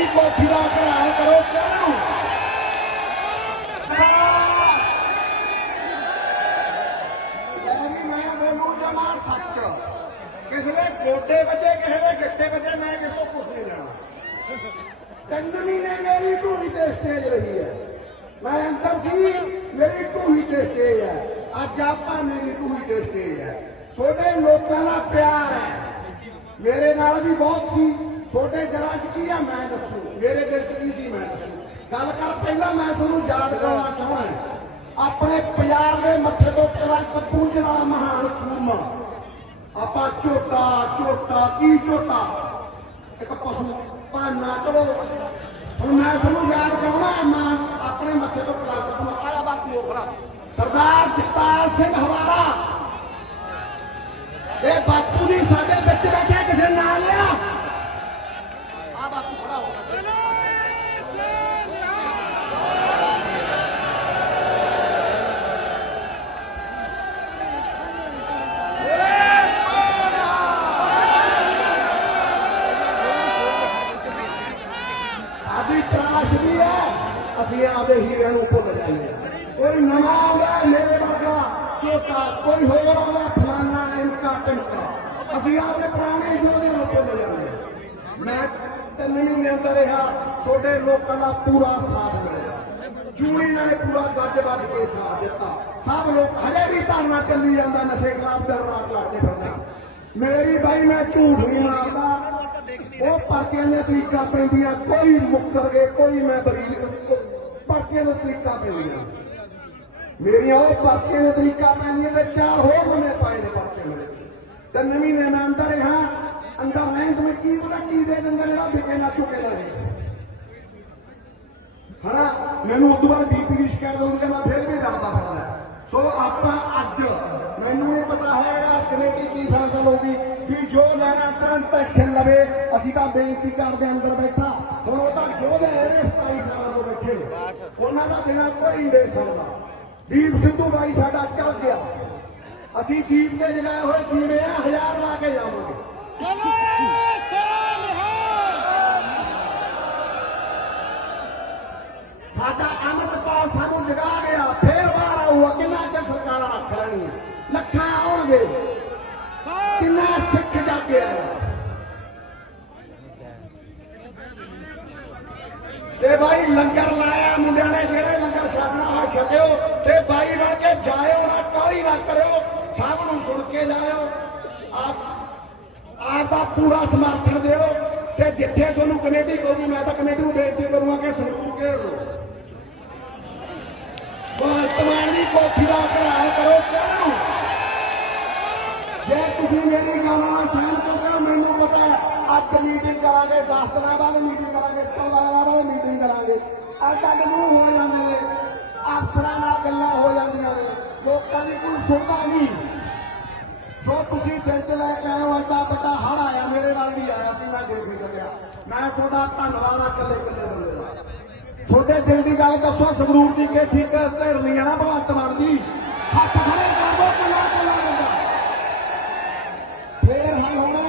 ਦੀ ਕੋਠੀ ਦਾ ਘਰਾਓ ਕਰੋ ਸੱਚ। ਕਿਸੇ ਦੇ ਗੋਡੇ ਵੱਜੇ ਕਿਸੇ ਦੇ ਗਿੱਟੇ ਵੱਜੇ ਮੈਂ ਕਿਸ ਤੋਂ ਕੁਝ ਨਹੀਂ ਲੈਣਾ। ਚੰਦਨੀ ਨੇ ਮੇਰੀ ਢੂਹੀ ਤੇ ਸਟੇਜ ਰਹੀ ਹੈ। ਮੈਂ ਅੰਦਰ ਸੀ ਮੇਰੀ ਢੂਹੀ ਤੇ ਸਟੇਜ ਹੈ। ਅੱਜ ਆਪਾਂ ਮੇਰੀ ਢੂਹੀ ਤੇ ਸਟੇਜ ਹੈ। ਛੋਟੇ ਲੋਕਾਂ ਦਾ ਪਿਆਰ ਹੈ। ਮੇਰੇ ਨਾਲ ਵੀ ਬਹੁਤ ਸੀ। ਤੁਹਾਡੇ ਦਿਲਾਂ 'ਚ ਕੀ ਆ ਮੈਂ ਦੱਸੂ? ਮੇਰੇ ਦਿਲ 'ਚ ਕੀ ਸੀ ਮੈਂ ਦੱਸੂ? ਗੱਲ ਕਰ ਪਹਿਲਾਂ, ਮੈਂ ਤੁਹਾਨੂੰ ਯਾਦ ਕਰਾਉਣਾ ਚਾਹੁੰਦਾ ਆਪਣੇ ਪੰਜਾਬ ਦੇ ਮੱਥੇ ਤੋਂ ਤੁਰੰਤ ਪੂਜਣਾ ਮਹਾਨ ਸੂਰਮਾ ਆਪਾਂ ਝੋਟਾ ਝੋਟਾ, ਕੀ ਝੋਟਾ? ਇੱਕ ਪਸ਼ੂ, ਭਾਨਾ, ਚਲੋ। ਹੁਣ ਮੈਂ ਤੁਹਾਨੂੰ ਯਾਦ ਕਰਾਉਣਾ ਮਾਂ ਆਪਣੇ ਮੱਥੇ ਤੋਂ ਤੁਰੰਤ ਤੁਹਾਨੂੰ ਆਇਆ ਬਾਪੂ ਉਖਰਾ ਸਰਦਾਰ ਜਗਤਾਰ ਸਿੰਘ ਹਵਾਰਾ ਇਹ ਬਾਪੂ ਦੀ ਸਾਡੇ ਵਿੱਚ ਬੈਠੇ ਕਿਸੇ ਨਾਲ ਲਿਆ ਆ ਬਾਪੂ ਖੜਾ ਹੋ ਗਿਆ ਸਾਡੀ ਤਰਾਸ਼ ਵੀ ਹੈ ਅਸੀਂ ਆਪਦੇ ਹੀਰਿਆਂ ਨੂੰ ਭੁੱਲ ਜਾਂਦੇ ਹਾਂ ਕੋਈ ਨਵਾਂ ਆਉਂਦਾ ਮੇਰੇ ਵਰਗਾ ਚੋਟਾ ਕੋਈ ਹੋਰ ਆਉਂਦਾ ਫਲਾਨਾ ਇਨਕਾ ਟਿਮਕਾ ਅਸੀਂ ਆਪਦੇ ਪੁਰਾਣੇ ਯੋਧਿਆਂ ਨੂੰ ਭੁੱਲ ਜਾਂਦੇ ਮੈਂ ਤਿੰਨ ਮਹੀਨੇ ਅੰਦਰ ਰਿਹਾ ਛੋਟੇ ਲੋਕਾਂ ਦਾ ਪੂਰਾ ਸਾਥ ਮਿਲਿਆ ਜੂੜੀ ਨੇ ਪੂਰਾ ਗੱਜ ਵੱਜ ਕੇ ਸਾਥ ਦਿੱਤਾ ਸਭ ਲੋਕ ਹਜੇ ਵੀ ਧਰਨਾ ਚੱਲੀ ਜਾਂਦਾ ਨਸ਼ੇ ਖਿਲਾਫ ਦਰ ਰਾਤ ਕੇ ਫਿਰਦੇ ਮੇਰੀ ਬਾਈ ਮੈਂ ਝੂਠ ਨਹੀਂ ਮਾਰਦਾ ਉਹ ਪਰਚੀਆਂ ਦੀਆਂ ਤਰੀਕਾ ਪੈਂਦੀਆਂ ਕੋਈ ਮੁਕਤਰ ਗਏ ਕੋਈ ਮੈਂ ਬਰੀਕ ਪਰਚੀਆਂ ਦੀਆਂ ਤਰੀਕਾ ਪੈਂਦੀਆਂ ਮੇਰੀਆਂ ਉਹ ਪਰਚੀਆਂ ਦੀਆਂ ਤਰੀਕਾਂ ਪੈਂਦੀਆਂ ਤੇ ਚਾਰ ਹੋਰ ਨਵੇਂ ਪਾਏ ਨੇ ਪਰਚੇ ਮੇਰੇ ਤੇ ਨਵੀਂ ਨੇ ਮੈਂ ਅੰਦਰ ਰਿਹਾ, ਅੰਦਰ ਨਹੀਂ ਤੇ ਕੀ ਪਤਾ ਕੀ ਦੇ ਦਿੰਦੇ ਜਿਹੜਾ ਵਿਕੇ ਨਾ ਚੁੱਕੇ ਨਾ ਹਣਾ ਮੈਨੂੰ ਉਦੋਂ ਬਾਅਦ ਬੀਪੀ ਦੀ ਸ਼ਿਕਾਇਤ ਹੋਈ ਤੇ ਮੈਂ ਫਿਰ ਵੀ ਜਾਂਦਾ। ਫਿਰਦਾ ਸੋ ਆਪਾਂ ਅੱਜ, ਮੈਨੂੰ ਇਹ ਪਤਾ ਹੈ ਕਮੇਟੀ ਕੀ ਫੈਸਲਾ ਲਊਗੀ ਵੀ ਜੋ ਲੈਣਾ ਤੁਰੰਤ ਐਕਸ਼ਨ ਲਵੇ, ਅਸੀਂ ਤਾਂ ਬੇਨਤੀ ਕਰਦੇ ਅੰਦਰ ਬੈਠਾ। ਹੁਣ ਉਹ ਤਾਂ ਜੋ ਦੇ ਰਹੇ 27 ਸਾਲਾਂ ਤੋਂ ਬੈਠੇ ਉਹਨਾਂ ਦਾ ਬਿਨਾ ਕੋਈ ਨਹੀਂ ਦੇ ਸਕਦਾ। ਦੀਪ ਸਿੱਧੂ ਬਾਈ ਸਾਡਾ ਚੱਲ ਗਿਆ। ਅਸੀਂ ਦੀਪ ਦੇ ਜਗਾਏ ਹੋਏ ਦੀਵੇ ਆ, ਹਜ਼ਾਰ ਲਾ ਕੇ ਜਾਵਾਂਗੇ। ਸਾਡਾ ਅੰਮ੍ਰਿਤਪਾਲ ਸਾਨੂੰ ਜਗਾ ਗਿਆ, ਫੇਰ ਬਾਹਰ ਆਊਗਾ, ਕਿੰਨਾ ਚਿਰ ਸਰਕਾਰਾਂ ਰੱਖ ਲੈਣੀਆਂ। ਲੱਖਾਂ ਆਉਣਗੇ। ਕਿੰਨਾ ਸਿੱਖ ਜਾਗਿਆ ਤੇ ਭਾਈ ਲੰਗਰ ਲਾ ਛਕਣਾ ਤੇ ਬਾਈ ਬਣ ਕੇ ਜਾਇਓ ਨਾ, ਕਾਹਲੀ ਨਾ ਕਰਿਓ, ਸਭ ਨੂੰ ਸੁਣ ਕੇ ਜਾਇਓ ਆਪ ਆਪ ਦਾ ਪੂਰਾ ਸਮਰਥਨ ਦਿਓ ਤੇ ਜਿੱਥੇ ਤੁਹਾਨੂੰ ਕਮੇਟੀ ਕਹੂਗੀ ਮੈਂ ਤਾਂ ਕਮੇਟੀ ਨੂੰ ਬੇਨਤੀ ਕਰੂੰਗਾ ਕਿ ਸੰਗਰੂਰ ਘੇਰ ਲਓ ਵਰਤਮਾਨ ਦੀ ਕੋਠੀ ਦਾ ਘਰਾਓ ਕਰੋ ਕਿਉਂ ਜੇ ਤੁਸੀਂ ਮੇਰੀ ਗੱਲ ਨਾਲ ਸਹਿਮਤ ਹੋ ਮੈਨੂੰ ਪਤਾ ਅੱਜ ਮੀਟਿੰਗ ਕਰਾਂਗੇ 10 ਦਿਨਾਂ ਬਾਅਦ ਮੀਟਿੰਗ ਕਰਾਂਗੇ 14 ਦਿਨਾਂ ਬਾਅਦ ਮੀਟਿੰਗ ਕਰਾਂਗੇ। ਅੱਜ ਕੱਲ ਮੂੰਹ ਹੋ ਜਾਂਦੇ ਅਫਸਰਾਂ ਨਾਲ ਗੱਲਾਂ ਹੋ ਜਾਂਦੀਆਂ ਨੇ। ਲੋਕਾਂ ਦੀ ਕੋਈ ਸੁਣਦਾ ਨਹੀਂ। ਜੋ ਤੁਸੀਂ ਦਿਲ ਚ ਲੈ ਕੇ ਆਏ ਹੋ ਐਡਾ ਵੱਡਾ ਹੜ ਆਇਆ, ਮੇਰੇ ਨਾਲ ਵੀ ਆਇਆ ਸੀ, ਮੈਂ ਦੇਖ ਨਹੀਂ ਸਕਿਆ ਮੈਂ ਤੁਹਾਡਾ ਧੰਨਵਾਦ ਆ ਇਕੱਲੇ ਇਕੱਲੇ ਬੰਦੇ ਦਾ। ਤੁਹਾਡੇ ਦਿਲ ਦੀ ਗੱਲ ਦੱਸੋ, ਸੰਗਰੂਰ ਦੀ ਕੇ ਠੀਕ ਧਰਨੀ ਆ ਨਾ ਭਗਵੰਤ ਮਾਨ ਦੀ। ਹੱਥ ਖੜੇ ਕਰ ਦੋ ਕੱਲਾ ਕੱਲਾ ਬੰਦਾ ਫੇਰ ਹਾਂ ਹੋਣਾ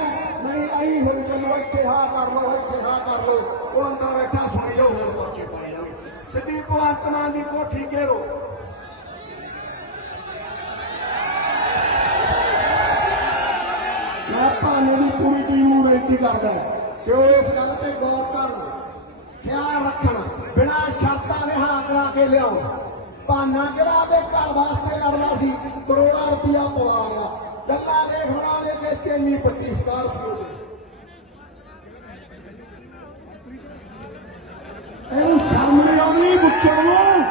ਨਹੀਂ ਆਈ ਹੋਈ, ਚਲੋ ਇੱਥੇ ਹਾਂ ਕਰ ਲੋ ਇੱਥੇ ਹਾਂ ਕਰ ਲੋ ਉਹ ਅੰਦਰ ਬੈਠਾ ਸੁਣੀ ਜਾਓ ਹੋਰ ਪਹੁੰਚੇ ਪਾਏ ਜਾਓ ਸਿੱਧੀ ਭਗਵੰਤ ਮਾਨ ਦੀ ਕੋਠੀ ਘੇਰੋ। ਮੈਂ ਭਾਨੇ ਦੀ ਪੂਰੀ ਟੀਮ ਨੂੰ ਬੇਨਤੀ ਕਰਦਾ ਕਿ ਉਹ ਇਸ ਗੱਲ ਤੇ ਗੌਰ ਕਰਨ, ਖਿਆਲ ਰੱਖਣ, ਬਿਨਾਂ ਸ਼ਰਤਾਂ ਦੇ ਹੱਥ ਲਾ ਕੇ ਲਿਆਓ। ਭਾਨਾ ਕਿਹੜਾ ਦੇ ਘਰ ਵਾਸਤੇ ਲੜਦਾ ਸੀ, ਕਰੋੜਾਂ ਰੁਪਇਆ ਪਵਾ ਲਿਆ। ਗੱਲਾਂ ਦੇ ਹੁਣਾਂ ਦੇ ਵਿੱਚ ਇੰਨੀ ਪੱਟੀ ਸਕਾਰਪੀਓ ਦੀ ਇਹਨੂੰ ਸ਼ਰਮ ਨਹੀਂ ਆਉਂਦੀ ਬੱਚਿਆਂ ਨੂੰ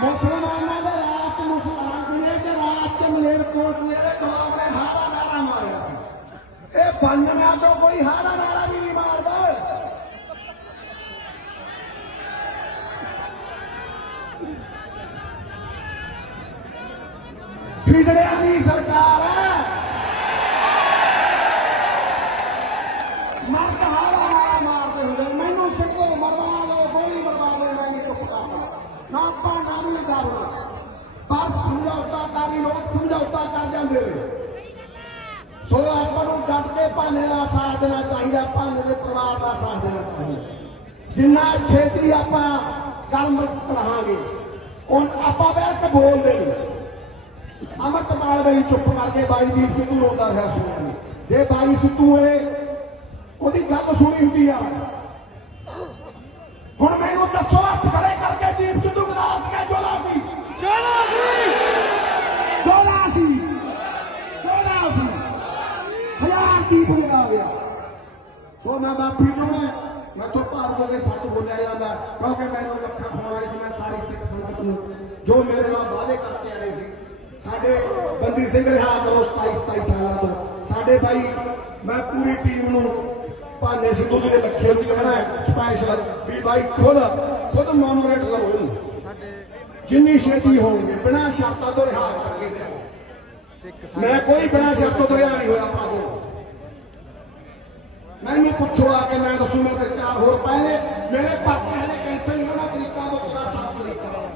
ਮੁਸਲਮਾਨਾਂ ਦੇ ਰਾਜ ਚ ਮੁਸਲਮਾਨ ਜਿਹੜੇ ਦੇ ਰਾਜ ਚ ਮਲੇਰਕੋਟ ਜਿਹੜੇ ਗਵਾਹ ਨੇ ਹਾਰਾ ਨਾਰਾ ਮਾਰਿਆ ਸੀ ਇਹ ਬੰਦਨਾ ਤੋਂ ਕੋਈ ਹਾਰਾ ਨਾਰਾ ਵੀ ਨਹੀਂ ਮਾਰਦਾ ਫਿਰੜਿਆਂ ਦੀ ਸਰਕਾਰ ਹੈ ਮਰਦ ਹਾਰਾ ਨਾਰਾ ਮਾਰਦੇ ਹੁੰਦੇ ਮੈਨੂੰ ਸਿੱਧੇ ਮਰਵਾ ਲਓ ਗੋਲੀ ਮਰਵਾ ਲਓ ਮੈਂ ਨਹੀਂ ਚੁੱਪ ਕਰਦਾ ਨਾ ਭਾਣਾ ਨਹੀਂ ਕਰਨਾ ਪਰ ਸਮਝੌਤਾ ਕਰੀ ਲੋਕ ਨੇ ਸੋ ਆਪਾਂ ਨੂੰ ਡਟ ਕੇ ਭਾਣੇ ਦਾ ਸਾਥ ਦੇਣਾ ਚਾਹੀਦਾ ਭਾਵੇਂ ਦੇ ਪਰਿਵਾਰ ਦਾ ਸਾਥ ਦੇਣਾ ਚਾਹੀਦਾ। ਜਿੰਨਾ ਛੇਤੀ ਆਪਾਂ ਕਰਮ ਕਰਾਂਗੇ ਉਹ ਆਪਾਂ ਬੈਠ ਕੇ ਬੋਲਦੇ ਨੇ ਅਮਰਤਪਾਲ ਬਈ ਚੁੱਪ ਕਰਕੇ ਬਾਈ ਵੀਰ ਸਿੱਧੂ ਰੋਂਦਾ ਰਿਹਾ ਸੁਣਿਆ ਜੇ ਬਾਈ ਸਿੱਧੂ ਏ ਉਹਦੀ ਗੱਲ ਸੁਣੀ ਹੁੰਦੀ ਆ ਹੁਣ ਮੈਨੂੰ ਦੱਸੋ ਹੱਥ ਖੜੇ ਕਰਕੇ ਦੀਪ ਸਿੱਧੂ ਗਦਾਸ ਕੇ ਜੋਲਾ ਸੀ ਚਲੋ ਜੀ ਜੋਲਾ ਸੀ ਜੋਲਾ ਸੀ ਹਜ਼ਾਰ ਦੀਪ ਲਿਆ ਗਿਆ ਸੋ ਮੈਂ ਮਾਫੀ ਚਾਹੁੰਦਾ ਮੈਂ ਤੋਂ ਭਾਰ ਹੋ ਕੇ ਸੱਚ ਬੋਲਿਆ ਜਾਂਦਾ। ਕਿਉਂਕਿ ਮੈਨੂੰ ਲੱਖਾਂ ਫੋਨ ਆਏ ਸੀ ਮੈਂ ਸਾਰੀ ਸਿੱਖ ਸੰਗਤ ਨੂੰ ਜੋ ਮੇਰੇ ਨਾਲ ਵਾਅਦੇ ਕਰਕੇ ਆਏ ਸੀ। ਸਾਡੇ ਬੰਦੀ ਸਿੰਘ ਰਿਹਾ ਕਰੋ 27 27 ਸਾਲਾਂ ਤੋਂ। ਸਾਡੇ ਭਾਈ ਮੈਂ ਪੂਰੀ ਟੀਮ ਨੂੰ ਭਾਨੇ ਸਿੱਧੂ ਦੇ ਲੱਖੇ ਚ ਕਹਿਣਾ ਸਪੈਸ਼ਲ ਵੀ ਭਾਈ ਖੁਦ ਖੁਦ ਮੋਨੋਰੇਟ ਇਹਨੂੰ। ਜਿੰਨੀ ਛੇਤੀ ਹੋਣਗੇ ਬਿਨਾਂ ਸ਼ਰਤਾਂ ਤੋਂ ਰਿਹਾ ਕਰਕੇ। ਮੈਂ ਕੋਈ ਬਿਨਾਂ ਸ਼ਰਤਾਂ ਤੋਂ ਰਿਹਾ ਨਹੀਂ ਹੋਇਆ ਭਾਗੋ ਮੈਨੂੰ ਪੁੱਛੋ ਆ ਕੇ ਮੈਂ ਦੱਸੂ ਮੇਰੇ ਤੇ ਚਾਰ ਹੋਰ ਪਹਿਲੇ ਮੇਰੇ ਪਾਪਾ ਹਲੇ ਕੈਂਸਲ ਨਹੀਂ ਹੋਣਾ ਤਰੀਕਾ ਬੁੱਕਦਾ ਸਾਫ਼ ਤਰੀਕਾ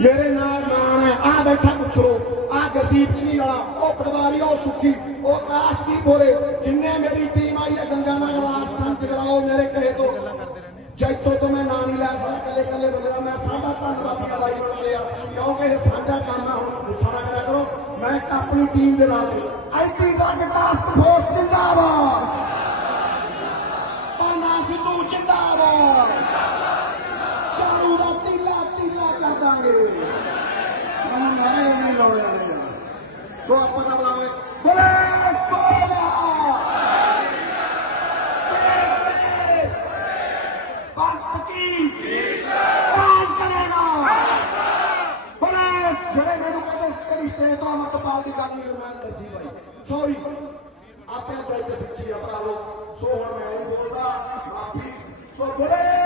ਮੇਰੇ ਨਾਲ ਨਾਮ ਹੈ ਆ ਬੈਠਾ ਪੁੱਛੋ ਆ ਗੁਰਦੀਪ ਜੀ ਵਾਲਾ ਉਹ ਪਟਵਾਰੀ ਉਹ ਸੁਖੀ ਉਹ ਕਾਸ਼ਦੀਪ ਹੋਰੇ ਜਿੰਨੇ ਮੇਰੀ ਟੀਮ ਆਈ ਹੈ ਗੰਗਾ ਨਗਰ ਰਾਜਸਥਾਨ ਚ ਕਰਾਓ ਮੇਰੇ ਕਹੇ ਤੋਂ ਜੈਤੋ ਤੋਂ ਮੈਂ ਨਾਮ ਨਹੀਂ ਲੈ ਸਕਦਾ ਕੱਲੇ ਕੱਲੇ ਬੰਦੇ ਦਾ ਮੈਂ ਸਾਡਾ ਧੰਨਵਾਦੀ ਬਾਈ ਬਣ ਗਿਆ ਕਿਉਂਕਿ ਇਹ ਸਾਡਾ ਕੰਮ ਹੈ ਹੁਣ ਗੁੱਸਾ ਨਾ ਕਰਿਆ ਕਰੋ ਮੈਂ ਇੱਕ ਆਪਣੀ ਟੀਮ ਦੇ ਨਾਲ ਆਈਟੀ ਡਰਗ ਟਾਸਕ ਫੋਰਸ ਜਿੰਦਾਬਾਦ। ਪਾਨਾ ਸਿੱਧੂ ਜਿੰਦਾਬਾਦ। ਚਾਰੂ ਦਾ ਤੀਲਾ ਤੀਲਾ ਕਰ ਦਾਂਗੇ। ਹਾਂ ਮੈਂ ਨਹੀਂ ਲਾਉਣੇ। ਸੋ ਆਪਾਂ ਦਾ ਬੁਲਾਵੇ ਬੋਲੇ ਸੋਨਾ ਜਿਹੜੀ ਸੇਵਾ ਮਤਪਾਲ ਦੀ ਗੱਲ ਨਹੀਂ ਮੈਂ ਦੱਸੀ ਬਾਈ। ਸੋਰੀ ਆਪਣੇ ਦਿਲ ਤੇ ਸਿੱਖੀ ਆ ਭਰਾ ਲੋ ਸੋ ਹੁਣ ਮੈਂ ਨਹੀਂ ਬੋਲਦਾ, ਮਾਫੀ। ਸੋ ਬੋਲੇ।